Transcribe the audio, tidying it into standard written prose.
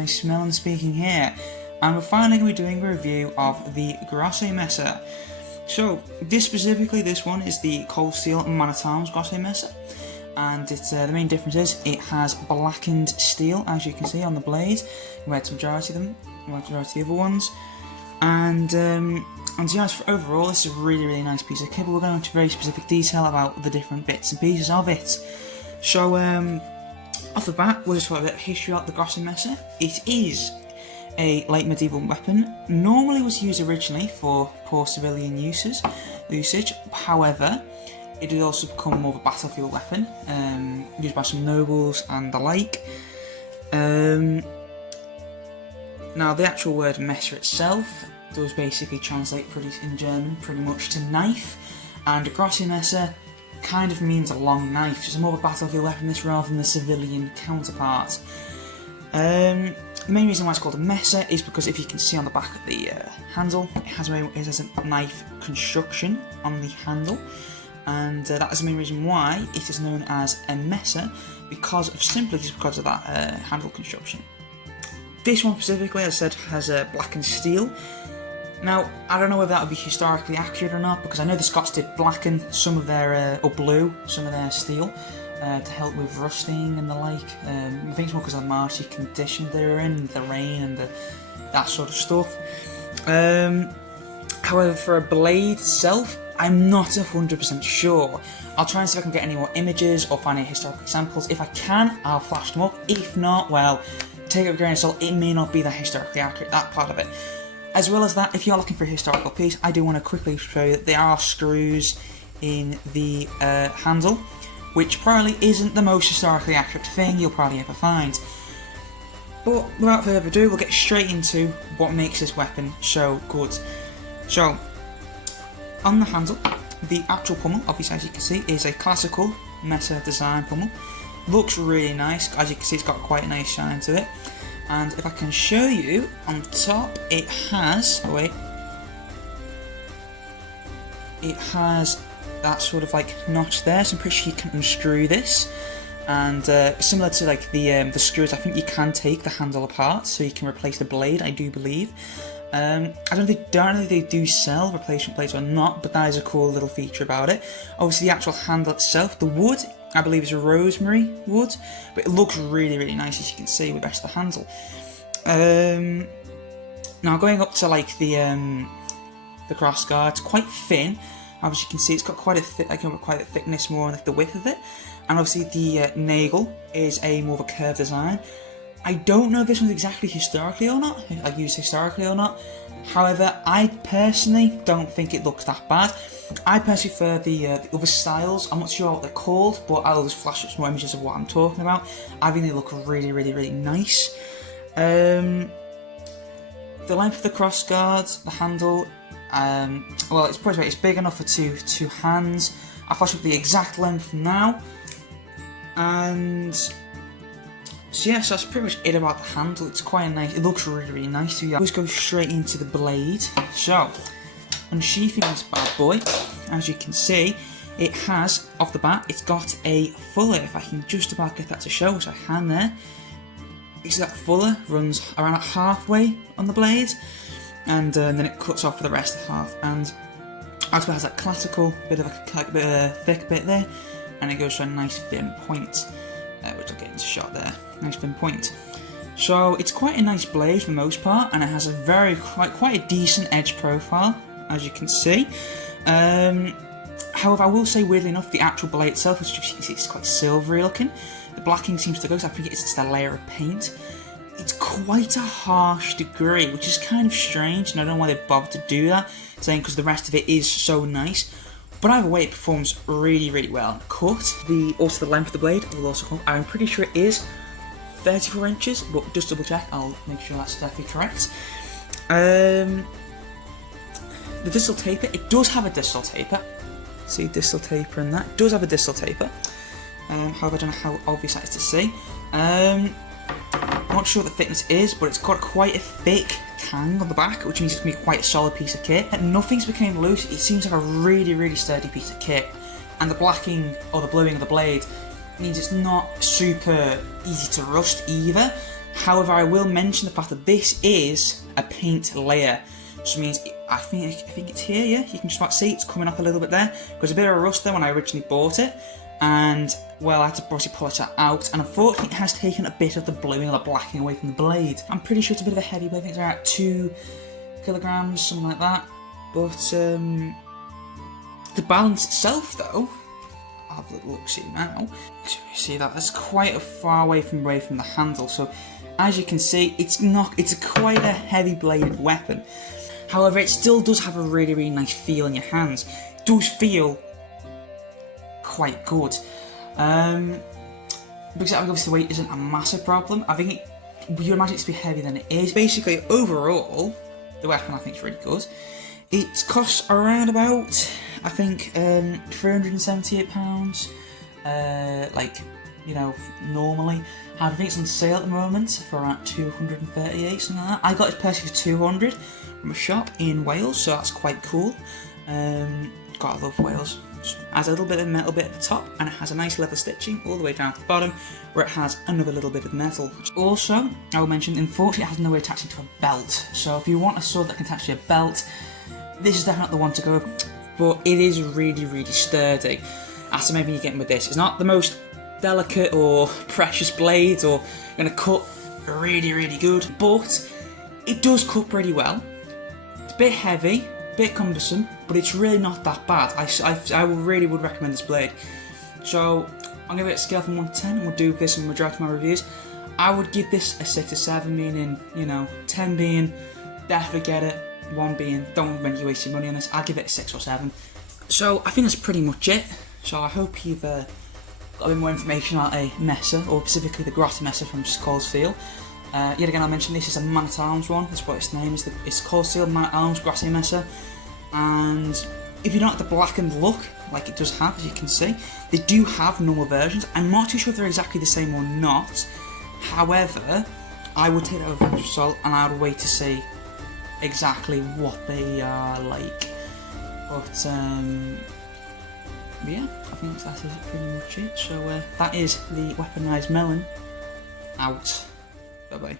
nice smelling speaking here. And we're finally going to be doing a review of the Grosse Messer. So, this one is the cold steel Man at Arms Grosse Messer. And it's the main difference is it has blackened steel, as you can see on the blade, compared to the majority of them, compared to the other ones. And to be honest, overall, this is a really nice piece of kit, but we're going into very specific detail about the different bits and pieces of it. So, off the bat, we'll just talk a bit of history about the Grosse Messer. It is a late medieval weapon. Normally was used originally for poor civilian usage. However, it had also become more of a battlefield weapon, used by some nobles and the like. Now, the actual word Messer itself does basically translate in German pretty much to knife, and a Grosse Messer kind of means a long knife. It's more of a battlefield weapon this rather than the civilian counterpart. The main reason why it's called a Messer is because if you can see on the back of the handle, it has a knife construction on the handle, and that is the main reason why it is known as a Messer, simply because of that handle construction. This one specifically, as I said, has blackened steel. Now, I don't know whether that would be historically accurate or not, because I know the Scots did blacken some of their, or blue some of their steel to help with rusting and the like. I think it's more because of the marshy condition they were in, the rain and that sort of stuff. However, for a blade itself, I'm not 100% sure. I'll try and see if I can get any more images or find any historical examples. If I can, I'll flash them up. If not, well, take it with a grain of salt. It may not be that historically accurate, that part of it. As well as that, if you're looking for a historical piece, I do want to quickly show you that there are screws in the handle, which probably isn't the most historically accurate thing you'll probably ever find. But without further ado, we'll get straight into what makes this weapon so good. So, on the handle, the actual pommel, obviously as you can see, is a classical Messer design pommel. Looks really nice, as you can see it's got quite a nice shine to it. And if I can show you, on top it has, it has that sort of like notch there, so I'm pretty sure you can unscrew this. And similar to like the screws, I think you can take the handle apart, so you can replace the blade, I do believe. I don't know if they do sell replacement blades or not, but that is a cool little feature about it. Obviously the actual handle itself, the wood, I believe is a rosemary wood, but it looks really nice, as you can see with the rest of the handle. Now going up to like the cross guard, it's quite thin. As you can see, it's got quite a thickness more on like the width of it, and obviously the nail is more of a curved design. I don't know if this one's exactly historically or not, used historically or not. However, I personally don't think it looks that bad. I personally prefer the other styles. I'm not sure what they're called, but I'll just flash up some more images of what I'm talking about. I think they look really nice. The length of the cross guard, the handle, well, it's big enough for two hands. I'll flash up the exact length now. And so yeah, so that's pretty much it about the handle. It's quite nice. It looks really nice. So yeah, let's go straight into the blade. So, unsheathing this bad boy, as you can see, it has, off the bat, it's got a fuller. If I can just about get that to show, which I can there. You see that fuller runs around halfway on the blade, and then it cuts off for the rest of the half. And after it has that classical bit of a thick bit there, and it goes to a nice thin point, which I'll get into shot there. Nice thin point. So it's quite a nice blade for the most part, and it has a quite a decent edge profile, as you can see. However, I will say, weirdly enough, the actual blade itself, which you can see, it's quite silvery looking. The blacking seems to go, so I think it's just a layer of paint. It's quite a harsh degree, which is kind of strange, and I don't know why they bothered to do that, saying because the rest of it is so nice. But either way, it performs really well. Cut, also the length of the blade will also come. I'm pretty sure it is 34 inches, but just double check, I'll make sure that's definitely correct. The distal taper, it does have a distal taper. See, distal taper and that. It does have a distal taper. However, I don't know how obvious that is to see. I'm not sure what the thickness is, but it's got quite a thick tang on the back, which means it's going to be quite a solid piece of kit. Nothing's became loose. It seems like a really sturdy piece of kit. And the blacking, or the bluing of the blade, means it's not super easy to rust either. However, I will mention the fact that this is a paint layer, which means I think it's here. Yeah, you can just about see it's coming up a little bit there. There's a bit of a rust there when I originally bought it, and well, I had to obviously polish that out, and unfortunately it has taken a bit of the bluing or the blacking away from the blade. I'm pretty sure it's a bit of a heavy blade. I think it's around 2 kilograms, something like that. But the balance itself, though, I'll have a little look see now. So you see that that's quite a far away from the handle. So as you can see, it's quite a heavy bladed weapon. However, it still does have a really, really nice feel in your hands. It does feel quite good. Because obviously the weight isn't a massive problem. I think you imagine it to be heavier than it is. Basically, overall, the weapon I think is really good. It costs around about, I think, £378. Like, you know, normally. I think it's on sale at the moment for around 238, something like that. I got it personally for 200 from a shop in Wales, so that's quite cool. God, I love Wales. Just has a little bit of metal bit at the top, and it has a nice leather stitching all the way down to the bottom, where it has another little bit of metal. Also, I will mention, unfortunately, it has no way attaching to a belt. So if you want a sword that can attach to your belt, this is definitely not the one to go. But it is really, really sturdy. That's the main thing you're getting with this. It's not the most delicate or precious blades, or going to cut really, really good, but it does cut pretty well. It's a bit heavy, a bit cumbersome, but it's really not that bad. I really would recommend this blade. So I'm going to give it a scale from 1 to 10, and we'll do this in the majority of my reviews. I would give this a 6 or 7, meaning, you know, 10 being definitely get it, 1 being don't make you waste your money on this. I'll give it a 6 or 7. So I think that's pretty much it. So I hope you've got a bit more information on a Messer, or specifically the Grosse Messer from Cold Steel. Yet again, I'll mention this is a man-at-arms one. That's what its name is. It's Cold Steel Man-at-Arms Grosse Messer. And if you don't like the blackened look, like it does have, as you can see, they do have normal versions. I'm not too sure if they're exactly the same or not. However, I would take that with a pinch of salt, and I would wait to see exactly what they are like. But yeah, I think that is pretty much it. So that is the weaponized melon out. Bye bye.